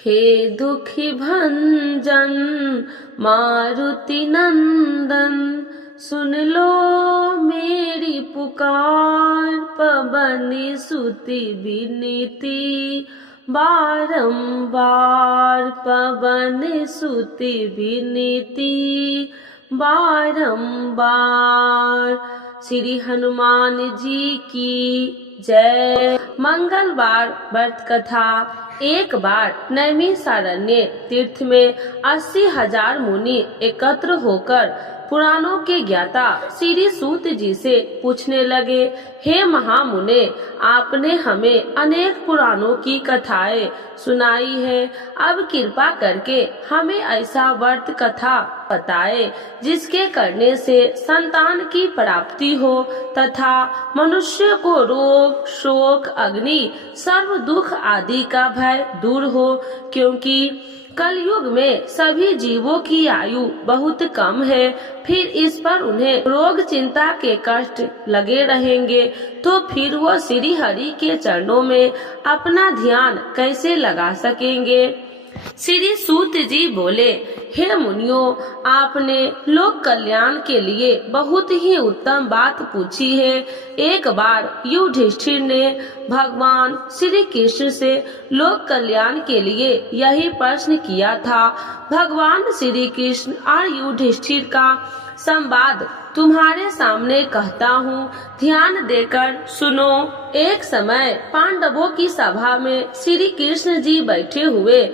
हे दुखी भंजन मारुति नंदन, सुन लो मेरी पुकार। पवन सुति विनीति बारंबार, पवन सुति विनीति बारंबार। श्री हनुमान जी की जय। मंगलवार व्रत कथा। एक बार नैमिषारण्य तीर्थ में 80,000 मुनि एकत्र होकर पुराणों के ज्ञाता श्री सूत जी से पूछने लगे, हे महामुने, आपने हमें अनेक पुराणों की कथाएं सुनाई है, अब कृपा करके हमें ऐसा व्रत कथा बताए जिसके करने से संतान की प्राप्ति हो तथा मनुष्य को रोग शोक अग्नि सर्व दुख आदि का भय दूर हो, क्योंकि कलयुग में सभी जीवों की आयु बहुत कम है। फिर इस पर उन्हें रोग चिंता के कष्ट लगे रहेंगे तो फिर वो श्री हरि के चरणों में अपना ध्यान कैसे लगा सकेंगे। श्री सूत जी बोले, हे मुनियों, आपने लोक कल्याण के लिए बहुत ही उत्तम बात पूछी है। एक बार युधिष्ठिर ने भगवान श्री कृष्ण से लोक कल्याण के लिए यही प्रश्न किया था। भगवान श्री कृष्ण और युधिष्ठिर का संवाद तुम्हारे सामने कहता हूँ, ध्यान देकर सुनो। एक समय पांडवों की सभा में श्री कृष्ण जी बैठे हुए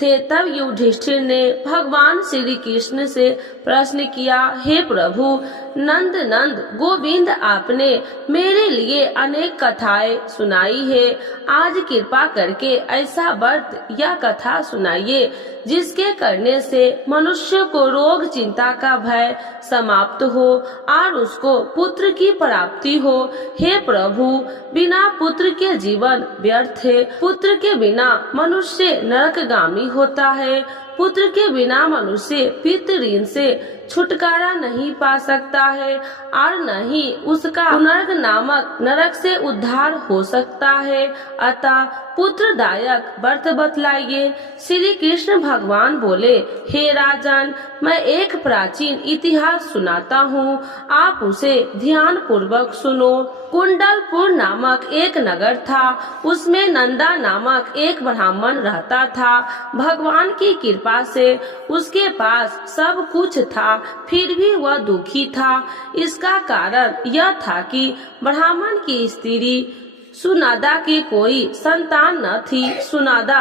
थे। तब युधिष्ठिर ने भगवान श्री कृष्ण से प्रश्न किया, हे प्रभु नंद नंद गोविंद, आपने मेरे लिए अनेक कथाएं सुनाई है, आज कृपा करके ऐसा व्रत या कथा सुनाइए जिसके करने से मनुष्य को रोग चिंता का भय समाप्त हो और उसको पुत्र की प्राप्ति हो। हे प्रभु, बिना पुत्र के जीवन व्यर्थ है, पुत्र के बिना मनुष्य नरकगामी होता है, पुत्र के बिना मनुष्य पितृ ऋण से छुटकारा नहीं पा सकता है और न ही उसका पुनर्ग नामक नरक से उद्धार हो सकता है। अतः पुत्रदायक व्रत बतलाइए। श्री कृष्ण भगवान बोले, हे राजन, मैं एक प्राचीन इतिहास सुनाता हूँ, आप उसे ध्यान पूर्वक सुनो। कुंडलपुर नामक एक नगर था, उसमें नंदा नामक एक ब्राह्मण रहता था। भगवान की कृपा से उसके पास सब कुछ था, फिर भी वह दुखी था। इसका कारण यह था कि ब्राह्मण की स्त्री सुनादा की कोई संतान न थी। सुनादा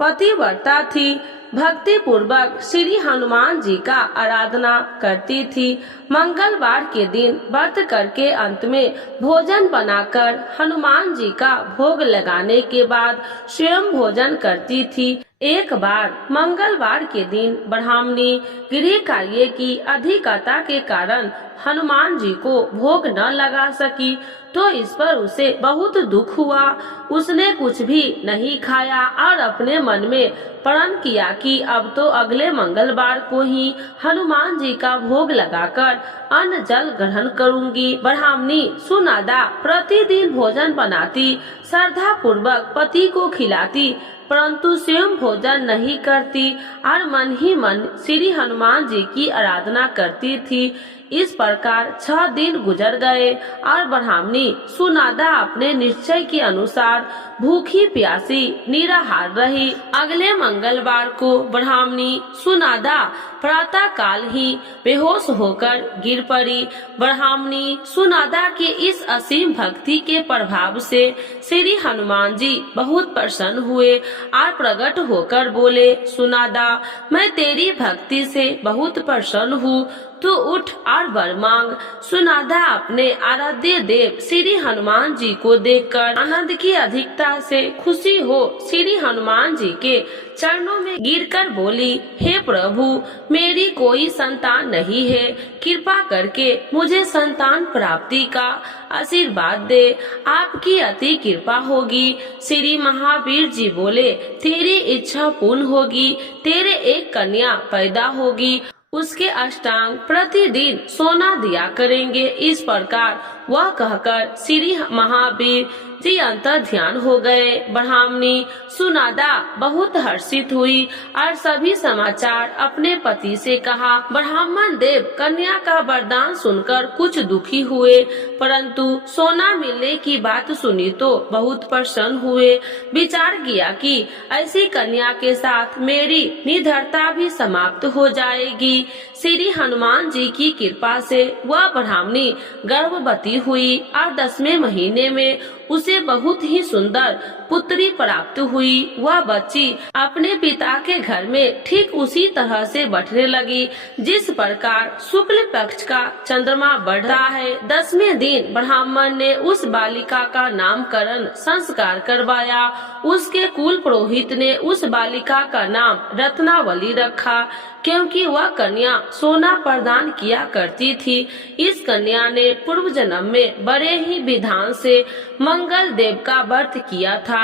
पतिव्रता थी, भक्ति पूर्वक श्री हनुमान जी का आराधना करती थी। मंगलवार के दिन व्रत करके अंत में भोजन बनाकर हनुमान जी का भोग लगाने के बाद स्वयं भोजन करती थी। एक बार मंगलवार के दिन ब्राह्मणी गृह कार्य की अधिकता के कारण हनुमान जी को भोग न लगा सकी, तो इस पर उसे बहुत दुख हुआ। उसने कुछ भी नहीं खाया और अपने मन में प्रण किया कि अब तो अगले मंगलवार को ही हनुमान जी का भोग लगाकर अन्न जल ग्रहण करूंगी। ब्राह्मणी सुनादा प्रतिदिन भोजन बनाती, श्रद्धा पूर्वक पति को खिलाती, परंतु स्वयं भोजन नहीं करती और मन ही मन श्री हनुमान जी की आराधना करती थी। इस प्रकार 6 दिन गुजर गए और ब्राह्मणी सुनादा अपने निश्चय के अनुसार भूखी प्यासी निराहार रही। अगले मंगलवार को ब्राह्मणी सुनादा प्रातः काल ही बेहोश होकर गिर पड़ी। ब्राह्मणी सुनादा के इस असीम भक्ति के प्रभाव से श्री हनुमान जी बहुत प्रसन्न हुए और प्रकट होकर बोले, सुनादा, मैं तेरी भक्ति से बहुत प्रसन्न हूँ, तू उठ और वर मांग। सुनादा अपने आराध्य देव श्री हनुमान जी को देखकर आनंद की अधिकता से खुशी हो श्री हनुमान जी के चरणों में गिरकर बोली, हे प्रभु, मेरी कोई संतान नहीं है, कृपा करके मुझे संतान प्राप्ति का आशीर्वाद दे, आपकी अति कृपा होगी। श्री महावीर जी बोले, तेरी इच्छा पूर्ण होगी, तेरे एक कन्या पैदा होगी, उसके अष्टांग प्रतिदिन सोना दिया करेंगे। इस प्रकार वह कहकर श्री महावीर जी अंतर ध्यान हो गए। ब्राह्मणी सुनादा बहुत हर्षित हुई और सभी समाचार अपने पति से कहा। ब्राह्मण देव कन्या का वरदान सुनकर कुछ दुखी हुए, परंतु सोना मिलने की बात सुनी तो बहुत प्रसन्न हुए। विचार किया कि ऐसी कन्या के साथ मेरी निधरता भी समाप्त हो जाएगी। श्री हनुमान जी की कृपा से वह ब्राह्मणी गर्भवती हुई और 10वें महीने में उसे बहुत ही सुंदर पुत्री प्राप्त हुई। वह बच्ची अपने पिता के घर में ठीक उसी तरह से बढ़ने लगी जिस प्रकार शुक्ल पक्ष का चंद्रमा बढ़ता है। 10वें दिन ब्राह्मण ने उस बालिका का नामकरण संस्कार करवाया। उसके कुल पुरोहित ने उस बालिका का नाम रत्नावली रखा, क्योंकि वह कन्या सोना प्रदान किया करती थी। इस कन्या ने पूर्व जन्म में बड़े ही विधान से मंगल देव का व्रत किया था।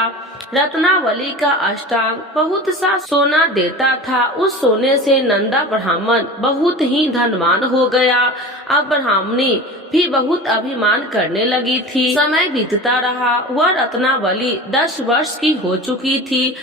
रत्नावली का अष्टांग बहुत सा सोना देता था। उस सोने से नंदा ब्राह्मण बहुत ही धनवान हो गया। अब ब्राह्मणी भी बहुत अभिमान करने लगी थी। समय बीतता रहा, वह रत्नावली 10 वर्ष की हो चुकी थी।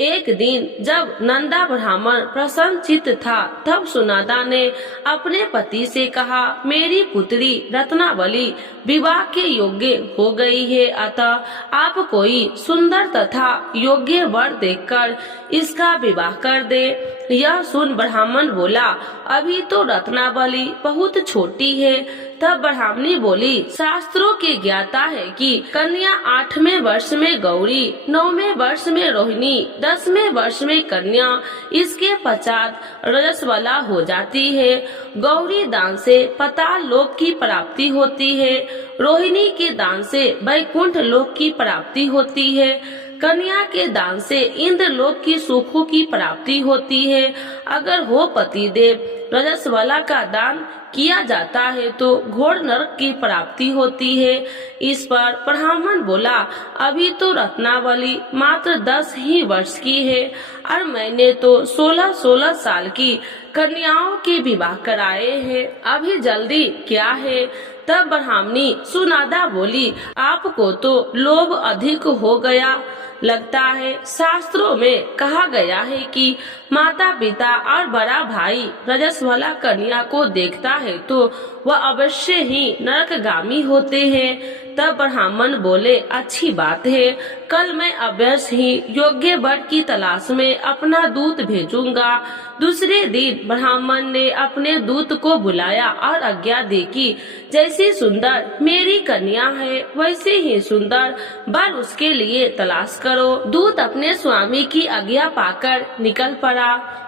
एक दिन जब नंदा ब्राह्मण प्रसन्नचित्त था, तब सुनादा ने अपने पति से कहा, मेरी पुत्री रत्नावली विवाह के योग्य हो गई है, अतः आप कोई सुंदर तथा योग्य वर देखकर इसका विवाह कर दे। यह सुन ब्राह्मण बोला, अभी तो रत्नावली बहुत छोटी है। तब ब्राह्मणी बोली, शास्त्रों के ज्ञाता है कि कन्या 8वें वर्ष में गौरी, 9वें वर्ष में रोहिणी, 10वें वर्ष में कन्या, इसके पश्चात रजस्वला हो जाती है। गौरी दान से पाताल लोक की प्राप्ति होती है, रोहिणी के दान से वैकुंठ लोक की प्राप्ति होती है, कन्या के दान से इंद्र लोक की सुखों की प्राप्ति होती है। अगर हो पति देव रजस्वला का दान किया जाता है तो घोर नरक की प्राप्ति होती है। इस पर ब्राह्मण बोला, अभी तो रत्नावली मात्र 10 ही वर्ष की है और मैंने तो 16-16 साल की कन्याओं के विवाह कराए हैं, अभी जल्दी क्या है। तब ब्राह्मणी सुनादा बोली, आपको तो लोभ अधिक हो गया लगता है। शास्त्रों में कहा गया है कि माता पिता और बड़ा भाई रजस्वला कन्या को देखता है तो वह अवश्य ही नरकगामी होते हैं। तब ब्राह्मण बोले, अच्छी बात है, कल मैं अवश्य ही योग्य वर की तलाश में अपना दूत भेजूंगा। दूसरे दिन ब्राह्मण ने अपने दूत को बुलाया और आज्ञा दी कि जैसी सुंदर मेरी कन्या है वैसे ही सुंदर वर उसके लिए तलाश करो। दूत अपने स्वामी की आज्ञा पाकर निकल पड़ा।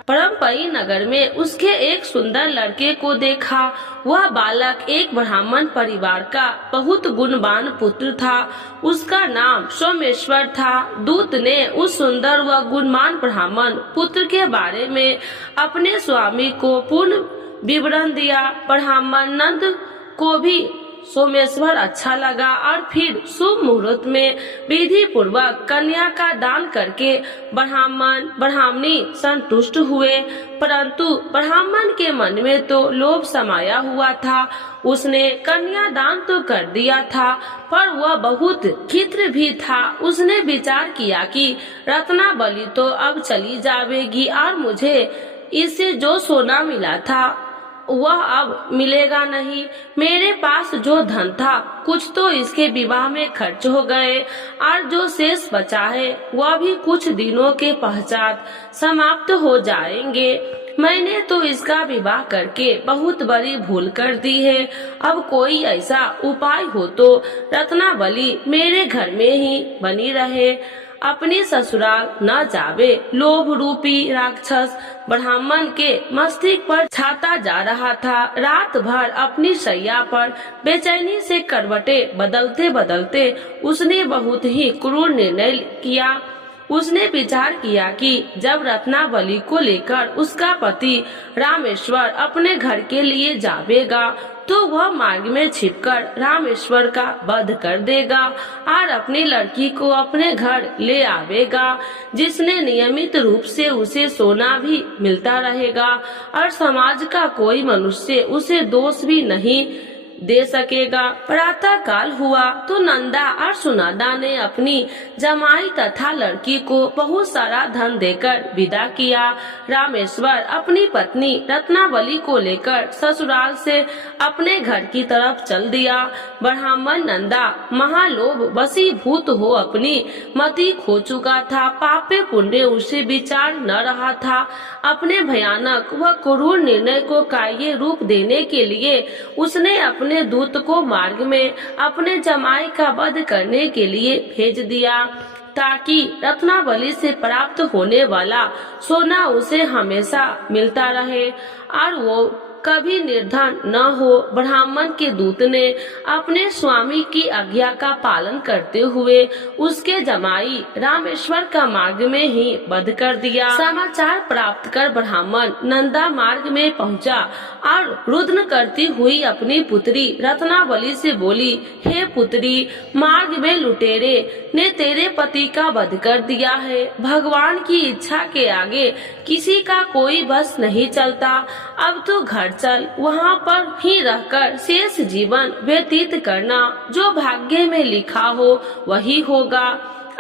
परमपई नगर में उसके एक सुंदर लड़के को देखा। वह बालक एक ब्राह्मण परिवार का बहुत गुणवान पुत्र था। उसका नाम सोमेश्वर था। दूत ने उस सुंदर व गुणवान ब्राह्मण पुत्र के बारे में अपने स्वामी को पूर्ण विवरण दिया। ब्राह्मण नंद को भी सोमेश्वर अच्छा लगा और फिर शुभ मुहूर्त में विधि पूर्वक कन्या का दान करके ब्राह्मण ब्राह्मणी संतुष्ट हुए। परंतु ब्राह्मण के मन में तो लोभ समाया हुआ था। उसने कन्या दान तो कर दिया था, पर वह बहुत खित्र भी था। उसने विचार किया कि रत्नावली तो अब चली जाएगी और मुझे इससे जो सोना मिला था वह अब मिलेगा नहीं। मेरे पास जो धन था कुछ तो इसके विवाह में खर्च हो गए और जो शेष बचा है वह भी कुछ दिनों के पश्चात समाप्त हो जाएंगे। मैंने तो इसका विवाह करके बहुत बड़ी भूल कर दी है। अब कोई ऐसा उपाय हो तो रत्नावली मेरे घर में ही बनी रहे, अपने ससुराल न जावे। लोभ रूपी राक्षस ब्राह्मण के मस्तिष्क पर छाता जा रहा था। रात भर अपनी शैया पर बेचैनी से करवटे बदलते बदलते उसने बहुत ही क्रूर निर्णय किया। उसने विचार किया कि जब रत्नावली को लेकर उसका पति रामेश्वर अपने घर के लिए जावेगा तो वह मार्ग में छिपकर रामेश्वर का वध कर देगा और अपनी लड़की को अपने घर ले आवेगा, जिसने नियमित रूप से उसे सोना भी मिलता रहेगा और समाज का कोई मनुष्य उसे दोष भी नहीं दे सकेगा। प्रातः काल हुआ तो नंदा और सुनंदा ने अपनी जमाई तथा लड़की को बहुत सारा धन देकर विदा किया। रामेश्वर अपनी पत्नी रत्नावली को लेकर ससुराल से अपने घर की तरफ चल दिया। ब्राह्मण नंदा महालोभ वशीभूत हो अपनी मति खो चुका था। पापे पुण्य उसे विचार न रहा था। अपने भयानक व क्रूर निर्णय को कार्य रूप देने के लिए उसने अपने दूत को मार्ग में अपने जमाई का वध करने के लिए भेज दिया, ताकि रत्नावली से प्राप्त होने वाला सोना उसे हमेशा मिलता रहे और वो कभी निर्धन न हो। ब्राह्मण के दूत ने अपने स्वामी की आज्ञा का पालन करते हुए उसके जमाई रामेश्वर का मार्ग में ही वध कर दिया। समाचार प्राप्त कर ब्राह्मण नंदा मार्ग में पहुंचा और रुदन करती हुई अपनी पुत्री रत्नावली से बोली, हे पुत्री, मार्ग में लुटेरे ने तेरे पति का वध कर दिया है। भगवान की इच्छा के आगे किसी का कोई बस नहीं चलता। अब तो घर चल, वहाँ पर ही रहकर शेष जीवन व्यतीत करना। जो भाग्य में लिखा हो वही होगा।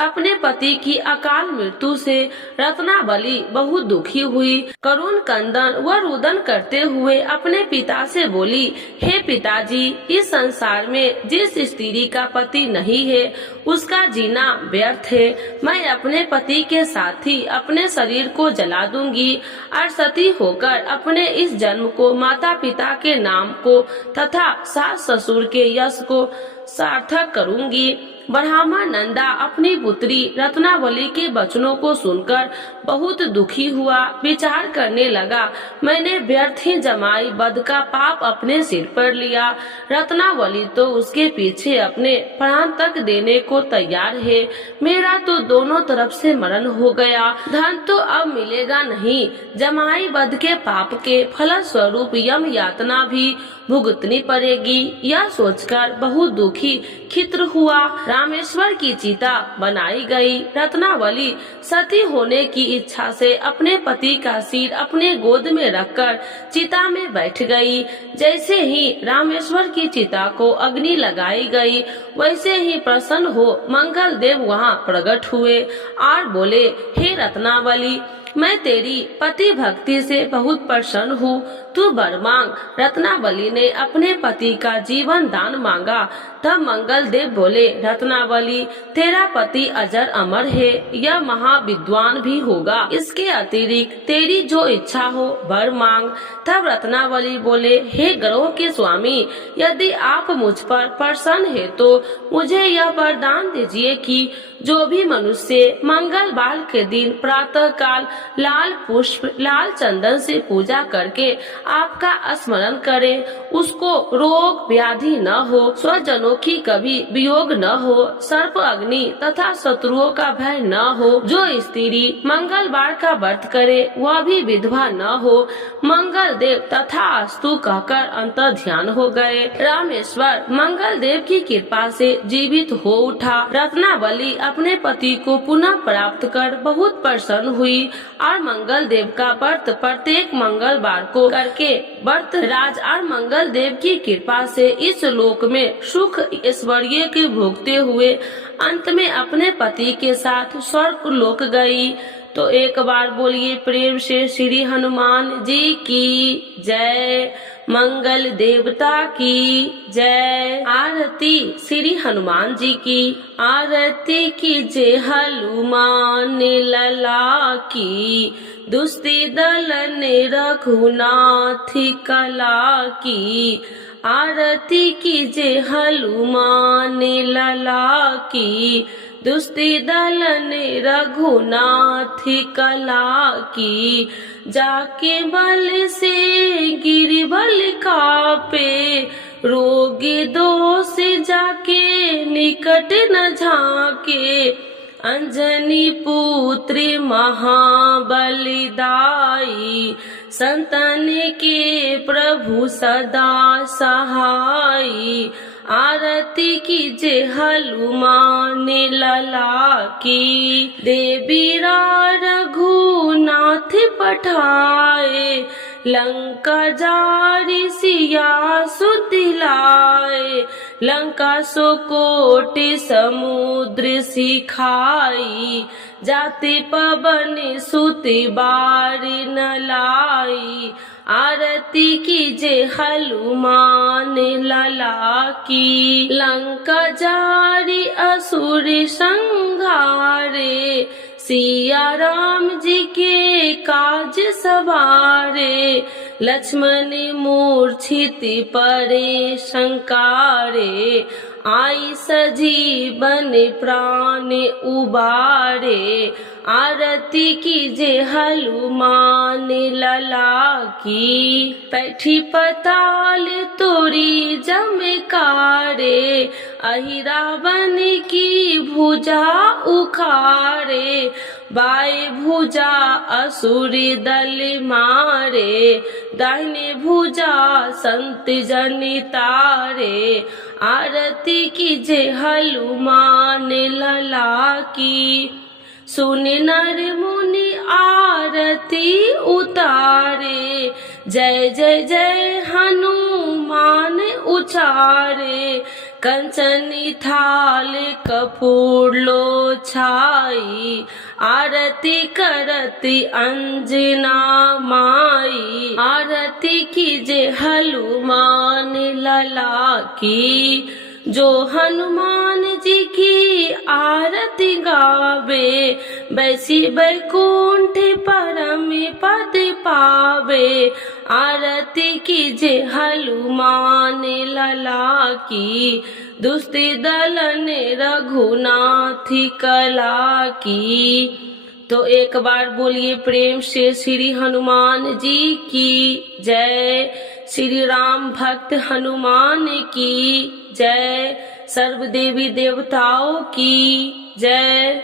अपने पति की अकाल मृत्यु से रत्नावली बहुत दुखी हुई। करुण कंदन व रुदन करते हुए अपने पिता से बोली, हे पिताजी, इस संसार में जिस स्त्री का पति नहीं है उसका जीना व्यर्थ है। मैं अपने पति के साथ ही अपने शरीर को जला दूंगी और सती होकर अपने इस जन्म को, माता पिता के नाम को तथा सास ससुर के यश को सार्थक करूंगी। ब्राह्मण नंदा अपनी पुत्री रत्नावली के वचनों को सुनकर बहुत दुखी हुआ। विचार करने लगा, मैंने व्यर्थ ही जमाई वध का पाप अपने सिर पर लिया। रत्नावली तो उसके पीछे अपने प्राण तक देने को तैयार है। मेरा तो दोनों तरफ से मरण हो गया। धन तो अब मिलेगा नहीं। जमाई वध के पाप के फल स्वरूप यम यातना भी भुगतनी पड़ेगी। यह सोचकर बहुत दुखी खित्र हुआ। रामेश्वर की चिता बनाई गई। रत्नावली सती होने की इच्छा से अपने पति का सिर अपने गोद में रखकर चिता में बैठ गई। जैसे ही रामेश्वर की चिता को अग्नि लगाई गई, वैसे ही प्रसन्न हो मंगल देव वहाँ प्रकट हुए और बोले, हे रत्नावली, मैं तेरी पति भक्ति से बहुत प्रसन्न हूँ। तू वर मांग। रत्नावली ने अपने पति का जीवन दान मांगा। तब मंगल देव बोले, रत्नावली, तेरा पति अजर अमर है, यह महाविद्वान भी होगा। इसके अतिरिक्त तेरी जो इच्छा हो वर मांग। तब रत्नावली बोले, हे ग्रहों के स्वामी, यदि आप मुझ पर प्रसन्न है तो मुझे यह वरदान दीजिए कि जो भी मनुष्य मंगलवार के दिन प्रातः काल लाल पुष्प लाल चंदन से पूजा करके आपका स्मरण करे, उसको रोग व्याधि न हो, स्वजनों की कभी वियोग न हो, सर्प अग्नि तथा शत्रुओं का भय न हो। जो स्त्री मंगलवार का व्रत करे वह भी विधवा न हो। मंगल देव तथा अस्तु कहकर अंतर ध्यान हो गए। रामेश्वर मंगल देव की कृपा से जीवित हो उठा। रत्नावली अपने पति को पुनः प्राप्त कर बहुत प्रसन्न हुई और मंगल देव का व्रत प्रत्येक मंगलवार को करके व्रत राज और मंगल देव की कृपा से इस लोक में सुख ऐश्वर्य के भोगते हुए अंत में अपने पति के साथ स्वर्ग लोक गई। तो एक बार बोलिए प्रेम से श्री हनुमान जी की जय, मंगल देवता की जय। आरती श्री हनुमान जी की। आरती की जय हनुमान लला की, दुष्टि दल ने रघुनाथ कला की। आरती की जय हनुमान लला की, दुष्टि दल ने रघुनाथ कला की। जाके बल से गिरिबल कापे, रोगी दोष जाके निकट न झाके। अंजनी पुत्री महाबलिदाई, संतन के प्रभु सदा सहाई। आरती की जय हनुमान लला की, देवी रघुनाथ पठाए, लंका जारी सिया सुतिलाए, लंका सो कोटि समुद्र सिखाई, जाति पवन सुति बारी न लाई, आरती कीजे हनुमान लला की। लंका जारी असुर संहारे, सिया राम जी के काज सवारे, लक्ष्मण मूर्छित परे शंकारे, आई सजीवन प्राण उबारे, आरती कीजे हनुमान लला की। पैठी पताल तोरी जमकारे, अहि रावण की भुजा उखाड़े, बाएं भुजा असुर दल मारे, दाहिने भुजा संत जन तारे, आरती कीजे हनुमान लला की। सुन नर मुनि आरती उतारे, जय जय जय हनुमान उचारे, कंचन थाल कपूर लो छाई, आरती करती अंजना माई, आरती कीजे हनुमान लला की। जो हनुमान जी की आरती गावे, बैसी बैकुंठ परम पद पावे, आरती कीजे हनुमान लला की। दुष्ट दलन रघुनाथ कला की। तो एक बार बोलिए प्रेम से श्री हनुमान जी की जय। श्री राम भक्त हनुमान की जय। सर्व देवी देवताओं की जय।